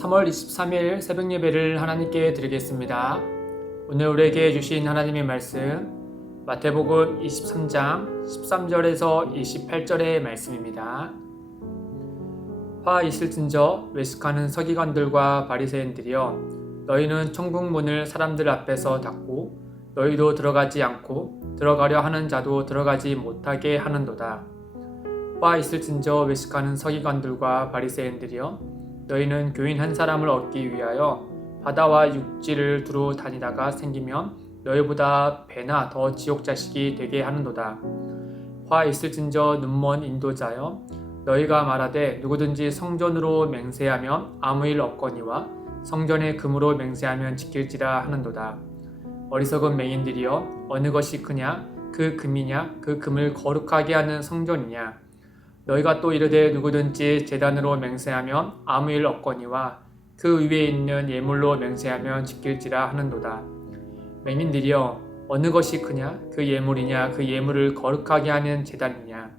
3월 23일 새벽 예배를 하나님께 드리겠습니다. 오늘 우리에게 주신 하나님의 말씀 마태복음 23장 13절에서 28절의 말씀입니다. 화 있을진저 외식하는 서기관들과 바리새인들이여, 너희는 천국 문을 사람들 앞에서 닫고 너희도 들어가지 않고 들어가려 하는 자도 들어가지 못하게 하는도다. 화 있을진저 외식하는 서기관들과 바리새인들이여, 너희는 교인 한 사람을 얻기 위하여 바다와 육지를 두루 다니다가 생기면 너희보다 배나 더 지옥 자식이 되게 하는도다. 화 있을진저 눈먼 인도자여, 너희가 말하되 누구든지 성전으로 맹세하면 아무 일 없거니와 성전의 금으로 맹세하면 지킬지라 하는도다. 어리석은 맹인들이여, 어느 것이 크냐? 그 금이냐? 그 금을 거룩하게 하는 성전이냐? 너희가 또 이르되 누구든지 제단으로 맹세하면 아무 일 없거니와 그 위에 있는 예물로 맹세하면 지킬지라 하는도다. 맹인들이여, 어느 것이 크냐? 그 예물이냐? 그 예물을 거룩하게 하는 제단이냐?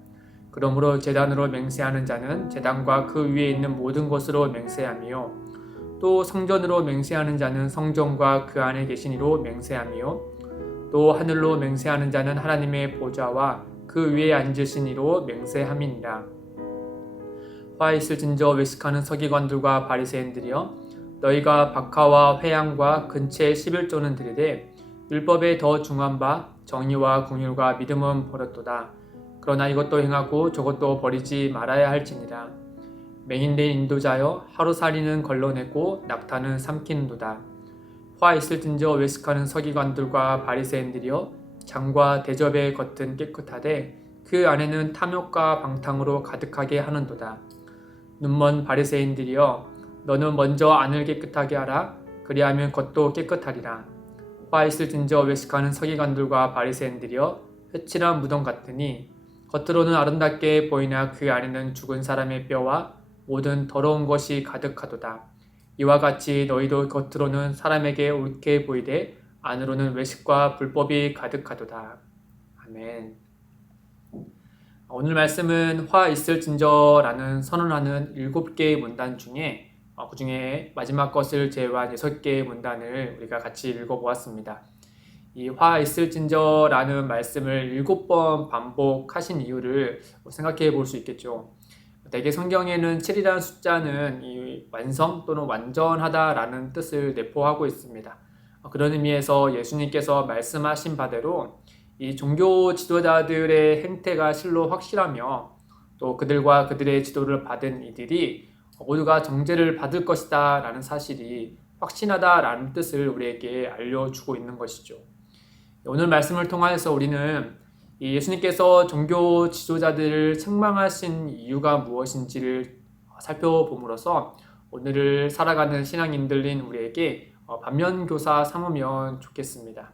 그러므로 제단으로 맹세하는 자는 제단과 그 위에 있는 모든 것으로 맹세하며, 또 성전으로 맹세하는 자는 성전과 그 안에 계신 이로 맹세하며, 또 하늘로 맹세하는 자는 하나님의 보좌와 그 위에 앉으신 이로 맹세함이니라. 화 있을진저 외식하는 서기관들과 바리새인들이여, 너희가 박하와 회양과 근처에 11조는 드리되 율법에 더 중한 바 정의와 긍휼과 믿음은 버렸도다. 그러나 이것도 행하고 저것도 버리지 말아야 할지니라. 맹인된 인도자여, 하루살이는 걸러내고 낙타는 삼키는도다. 화 있을진저 외식하는 서기관들과 바리새인들이여, 장과 대접의 겉은 깨끗하되 그 안에는 탐욕과 방탕으로 가득하게 하는도다. 눈먼 바리새인들이여, 너는 먼저 안을 깨끗하게 하라. 그리하면 겉도 깨끗하리라. 화 있을진저 외식하는 서기관들과 바리새인들이여, 회칠한 무덤 같으니 겉으로는 아름답게 보이나 그 안에는 죽은 사람의 뼈와 모든 더러운 것이 가득하도다. 이와 같이 너희도 겉으로는 사람에게 옳게 보이되 안으로는 외식과 불법이 가득하도다. 아멘. 오늘 말씀은 화 있을진저라는 선언하는 7개의 문단 중에 그 중에 마지막 것을 제외한 6개의 문단을 우리가 같이 읽어보았습니다. 이 화 있을진저라는 말씀을 7번 반복하신 이유를 생각해 볼 수 있겠죠. 대개 성경에는 7이라는 숫자는 이 완성 또는 완전하다라는 뜻을 내포하고 있습니다. 그런 의미에서 예수님께서 말씀하신 바대로 이 종교 지도자들의 행태가 실로 확실하며, 또 그들과 그들의 지도를 받은 이들이 모두가 정죄를 받을 것이다 라는 사실이 확신하다 라는 뜻을 우리에게 알려주고 있는 것이죠. 오늘 말씀을 통해서 우리는 예수님께서 종교 지도자들을 책망하신 이유가 무엇인지를 살펴봄으로써 오늘을 살아가는 신앙인들인 우리에게 반면교사 삼으면 좋겠습니다.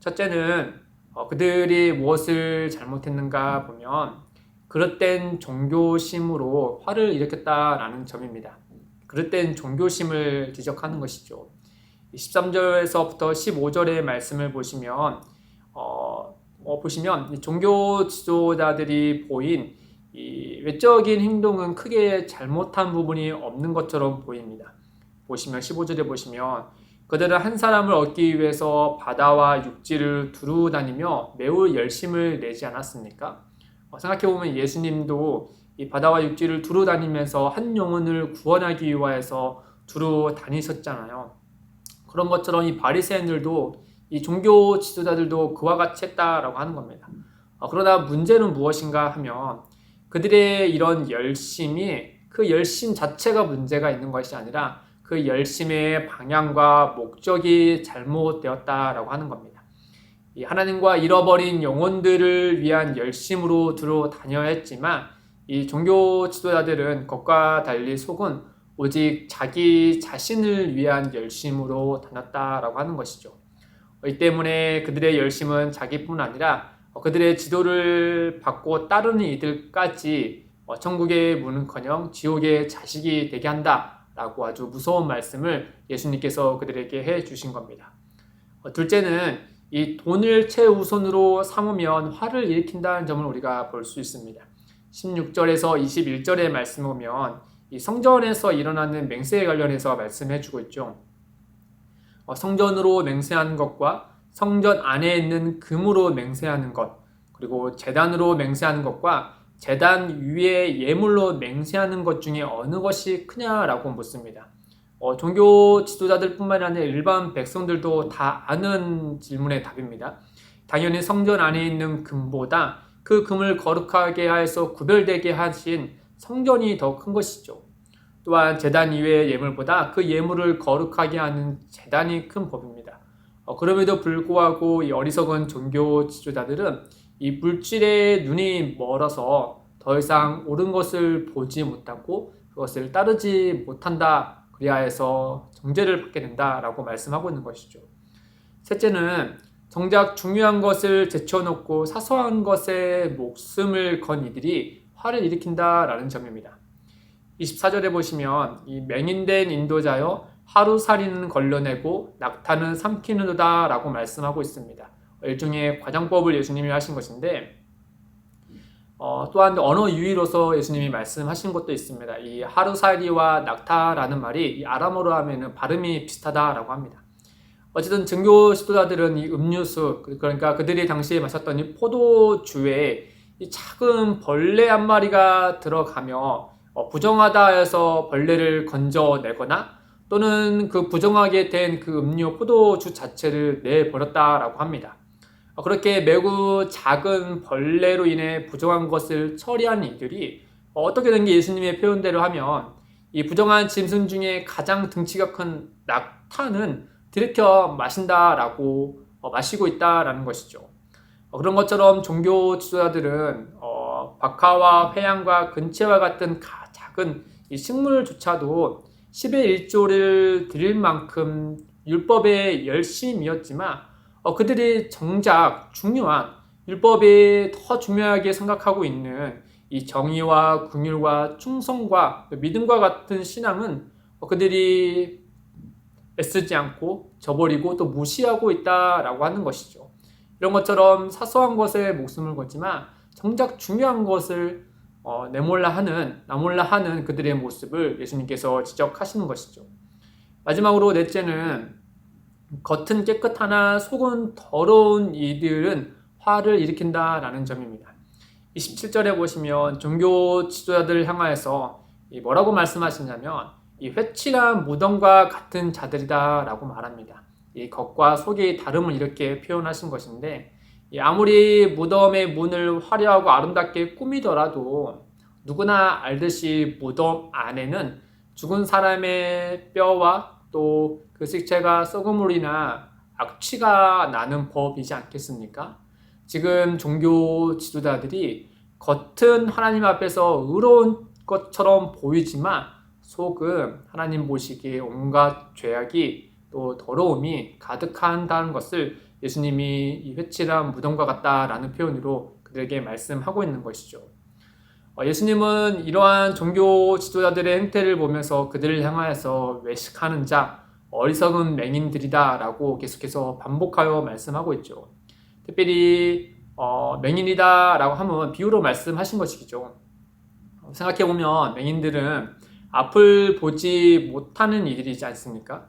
첫째는 그들이 무엇을 잘못했는가 보면 그릇된 종교심으로 화를 일으켰다라는 점입니다. 그릇된 종교심을 지적하는 것이죠. 13절에서부터 15절의 말씀을 보시면 종교 지도자들이 보인 이 외적인 행동은 크게 잘못한 부분이 없는 것처럼 보입니다. 15절에 보시면 그들은 한 사람을 얻기 위해서 바다와 육지를 두루 다니며 매우 열심을 내지 않았습니까? 생각해보면 예수님도 이 바다와 육지를 두루 다니면서 한 영혼을 구원하기 위해서 두루 다니셨잖아요. 그런 것처럼 이 바리새인들도 이 종교 지도자들도 그와 같이 했다라고 하는 겁니다. 그러나 문제는 무엇인가 하면 그들의 이런 열심이 그 열심 자체가 문제가 있는 것이 아니라 그 열심의 방향과 목적이 잘못되었다라고 하는 겁니다. 이 하나님과 잃어버린 영혼들을 위한 열심으로 두루 다녀야 했지만 이 종교 지도자들은 것과 달리 속은 오직 자기 자신을 위한 열심으로 다녔다라고 하는 것이죠. 이 때문에 그들의 열심은 자기뿐 아니라 그들의 지도를 받고 따르는 이들까지 천국의 문은커녕 지옥의 자식이 되게 한다 라고 아주 무서운 말씀을 예수님께서 그들에게 해 주신 겁니다. 둘째는 이 돈을 최우선으로 삼으면 화를 일으킨다는 점을 우리가 볼 수 있습니다. 16절에서 21절의 말씀 보면 이 성전에서 일어나는 맹세에 관련해서 말씀해주고 있죠. 성전으로 맹세하는 것과 성전 안에 있는 금으로 맹세하는 것, 그리고 제단으로 맹세하는 것과 제단 위에 예물로 맹세하는 것 중에 어느 것이 크냐라고 묻습니다. 종교 지도자들 뿐만 아니라 일반 백성들도 다 아는 질문의 답입니다. 당연히 성전 안에 있는 금보다 그 금을 거룩하게 하여서 구별되게 하신 성전이 더 큰 것이죠. 또한 제단 이외의 예물보다 그 예물을 거룩하게 하는 제단이 큰 법입니다. 그럼에도 불구하고 이 어리석은 종교 지도자들은 이 물질에 눈이 멀어서 더 이상 옳은 것을 보지 못하고 그것을 따르지 못한다. 그리하 해서 정죄를 받게 된다라고 말씀하고 있는 것이죠. 셋째는 정작 중요한 것을 제쳐놓고 사소한 것에 목숨을 건 이들이 화를 일으킨다라는 점입니다. 24절에 보시면 이 맹인된 인도자여 하루살이는 걸러내고 낙타는 삼키는도다 라고 말씀하고 있습니다. 일종의 과장법을 예수님이 하신 것인데 또한 언어 유희로서 예수님이 말씀하신 것도 있습니다. 이 하루살이와 낙타라는 말이 이 아람어로 하면 발음이 비슷하다라고 합니다. 어쨌든 증교 지도자들은 이 음료수, 그러니까 그들이 당시에 마셨던 이 포도주에 이 작은 벌레 한 마리가 들어가며 부정하다 해서 벌레를 건져내거나 또는 그 부정하게 된 그 음료 포도주 자체를 내버렸다라고 합니다. 그렇게 매우 작은 벌레로 인해 부정한 것을 처리한 이들이 어떻게 된 게 예수님의 표현대로 하면 이 부정한 짐승 중에 가장 등치가 큰 낙타는 들이켜 마신다라고 마시고 있다라는 것이죠. 그런 것처럼 종교 지도자들은 박하와 회양과 근체와 같은 작은 이 식물조차도 10의 1조를 드릴 만큼 율법의 열심이었지만 그들이 정작 중요한 율법에 더 중요하게 생각하고 있는 이 정의와 긍휼과 충성과 믿음과 같은 신앙은 그들이 애쓰지 않고 저버리고 또 무시하고 있다라고 하는 것이죠. 이런 것처럼 사소한 것에 목숨을 걸지만 정작 중요한 것을 나몰라 하는 그들의 모습을 예수님께서 지적하시는 것이죠. 마지막으로 넷째는 겉은 깨끗하나 속은 더러운 이들은 화를 일으킨다라는 점입니다. 27절에 보시면 종교 지도자들을 향하여서 뭐라고 말씀하시냐면 이 회칠한 무덤과 같은 자들이다라고 말합니다. 이 겉과 속의 다름을 이렇게 표현하신 것인데 아무리 무덤의 문을 화려하고 아름답게 꾸미더라도 누구나 알듯이 무덤 안에는 죽은 사람의 뼈와 또 그 식체가 썩음으로 인한 악취가 나는 법이지 않겠습니까? 지금 종교 지도자들이 겉은 하나님 앞에서 의로운 것처럼 보이지만 속은 하나님 보시기에 온갖 죄악이 또 더러움이 가득한다는 것을 예수님이 이 회칠한 무덤과 같다라는 표현으로 그들에게 말씀하고 있는 것이죠. 예수님은 이러한 종교 지도자들의 행태를 보면서 그들을 향하여서 외식하는 자, 어리석은 맹인들이다 라고 계속해서 반복하여 말씀하고 있죠. 특별히 맹인이다 라고 하면 비유로 말씀하신 것이죠. 생각해보면 맹인들은 앞을 보지 못하는 이들이지 않습니까?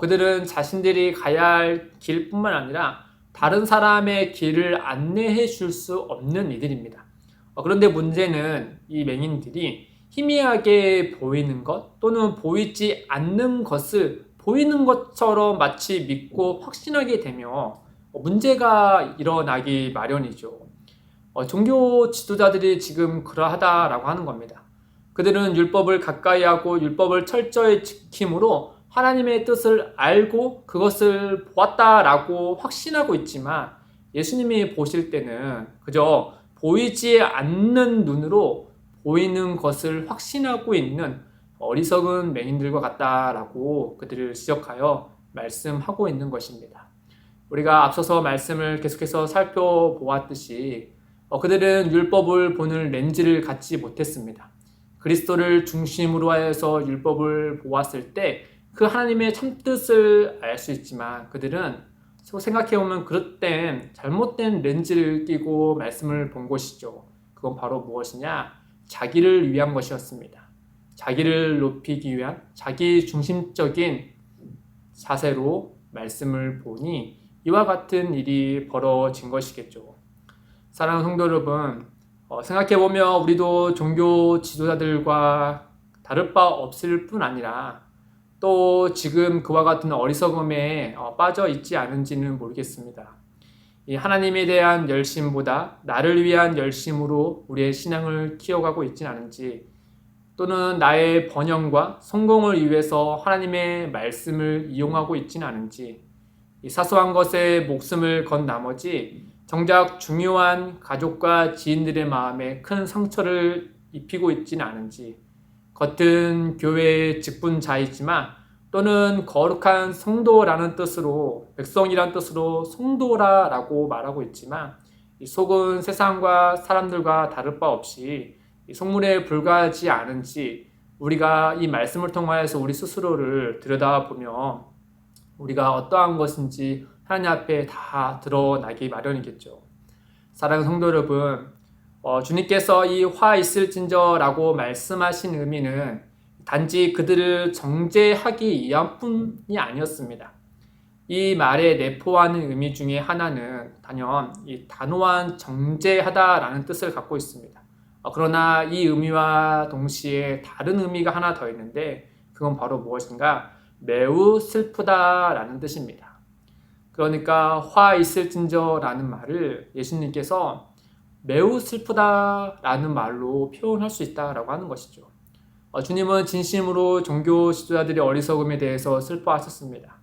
그들은 자신들이 가야 할 길뿐만 아니라 다른 사람의 길을 안내해 줄 수 없는 이들입니다. 그런데 문제는 이 맹인들이 희미하게 보이는 것 또는 보이지 않는 것을 보이는 것처럼 마치 믿고 확신하게 되며 문제가 일어나기 마련이죠. 종교 지도자들이 지금 그러하다라고 하는 겁니다. 그들은 율법을 가까이 하고 율법을 철저히 지킴으로 하나님의 뜻을 알고 그것을 보았다라고 확신하고 있지만 예수님이 보실 때는 그저 보이지 않는 눈으로 보이는 것을 확신하고 있는 어리석은 맹인들과 같다라고 그들을 지적하여 말씀하고 있는 것입니다. 우리가 앞서서 말씀을 계속해서 살펴보았듯이 그들은 율법을 보는 렌즈를 갖지 못했습니다. 그리스도를 중심으로 하여서 율법을 보았을 때 그 하나님의 참뜻을 알 수 있지만 그들은 생각해보면 그릇된 잘못된 렌즈를 끼고 말씀을 본 것이죠. 그건 바로 무엇이냐? 자기를 위한 것이었습니다. 자기를 높이기 위한 자기 중심적인 자세로 말씀을 보니 이와 같은 일이 벌어진 것이겠죠. 사랑하는 성도 여러분, 생각해보면 우리도 종교 지도자들과 다를 바 없을 뿐 아니라 또 지금 그와 같은 어리석음에 빠져 있지 않은지는 모르겠습니다. 이 하나님에 대한 열심보다 나를 위한 열심으로 우리의 신앙을 키워가고 있지는 않은지, 또는 나의 번영과 성공을 위해서 하나님의 말씀을 이용하고 있지는 않은지, 이 사소한 것에 목숨을 건 나머지 정작 중요한 가족과 지인들의 마음에 큰 상처를 입히고 있지는 않은지, 겉은 교회의 직분자이지만 또는 거룩한 성도라는 뜻으로, 백성이란 뜻으로 성도라라고 말하고 있지만 이 속은 세상과 사람들과 다를 바 없이 이 속물에 불과하지 않은지, 우리가 이 말씀을 통하여서 우리 스스로를 들여다보면 우리가 어떠한 것인지 하나님 앞에 다 드러나기 마련이겠죠. 사랑하는 성도 여러분, 주님께서 이 화 있을진저라고 말씀하신 의미는 단지 그들을 정죄하기 위한 뿐이 아니었습니다. 이 말에 내포하는 의미 중에 하나는 단연 이 단호한 정죄하다라는 뜻을 갖고 있습니다. 그러나 이 의미와 동시에 다른 의미가 하나 더 있는데 그건 바로 무엇인가? 매우 슬프다라는 뜻입니다. 그러니까 화 있을진저라는 말을 예수님께서 매우 슬프다라는 말로 표현할 수 있다라고 하는 것이죠. 주님은 진심으로 종교 지도자들의 어리석음에 대해서 슬퍼하셨습니다.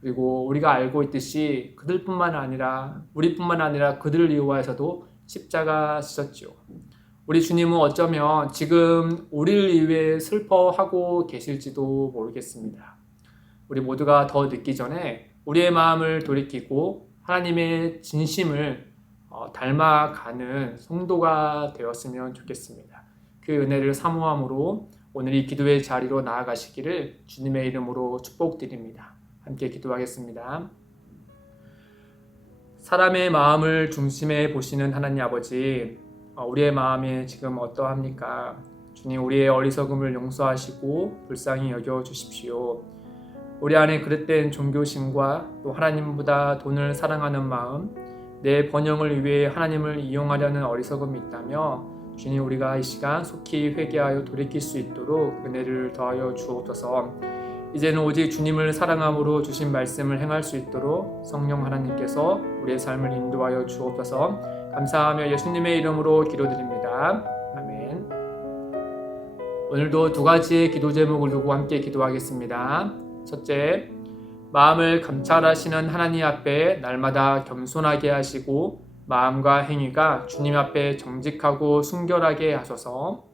그리고 우리가 알고 있듯이 그들뿐만 아니라 우리뿐만 아니라 그들을 이용하여서도 십자가 지셨죠. 우리 주님은 어쩌면 지금 우리를 위해 슬퍼하고 계실지도 모르겠습니다. 우리 모두가 더 늦기 전에 우리의 마음을 돌이키고 하나님의 진심을 닮아가는 성도가 되었으면 좋겠습니다. 그 은혜를 사모함으로 오늘 이 기도의 자리로 나아가시기를 주님의 이름으로 축복드립니다. 함께 기도하겠습니다. 사람의 마음을 중심에 보시는 하나님 아버지, 우리의 마음이 지금 어떠합니까? 주님, 우리의 어리석음을 용서하시고 불쌍히 여겨주십시오. 우리 안에 그릇된 종교심과 또 하나님보다 돈을 사랑하는 마음, 내 번영을 위해 하나님을 이용하려는 어리석음이 있다며 주님, 우리가 이 시간 속히 회개하여 돌이킬 수 있도록 은혜를 더하여 주옵소서. 이제는 오직 주님을 사랑함으로 주신 말씀을 행할 수 있도록 성령 하나님께서 우리의 삶을 인도하여 주옵소서. 감사하며 예수님의 이름으로 기도드립니다. 아멘. 오늘도 두 가지의 기도 제목을 두고 함께 기도하겠습니다. 첫째, 마음을 감찰하시는 하나님 앞에 날마다 겸손하게 하시고 마음과 행위가 주님 앞에 정직하고 순결하게 하소서.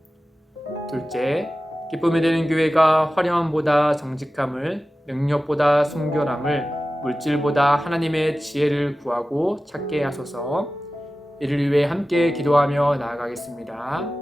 둘째, 기쁨이 되는 교회가 화려함보다 정직함을, 능력보다 순결함을, 물질보다 하나님의 지혜를 구하고 찾게 하소서. 이를 위해 함께 기도하며 나아가겠습니다.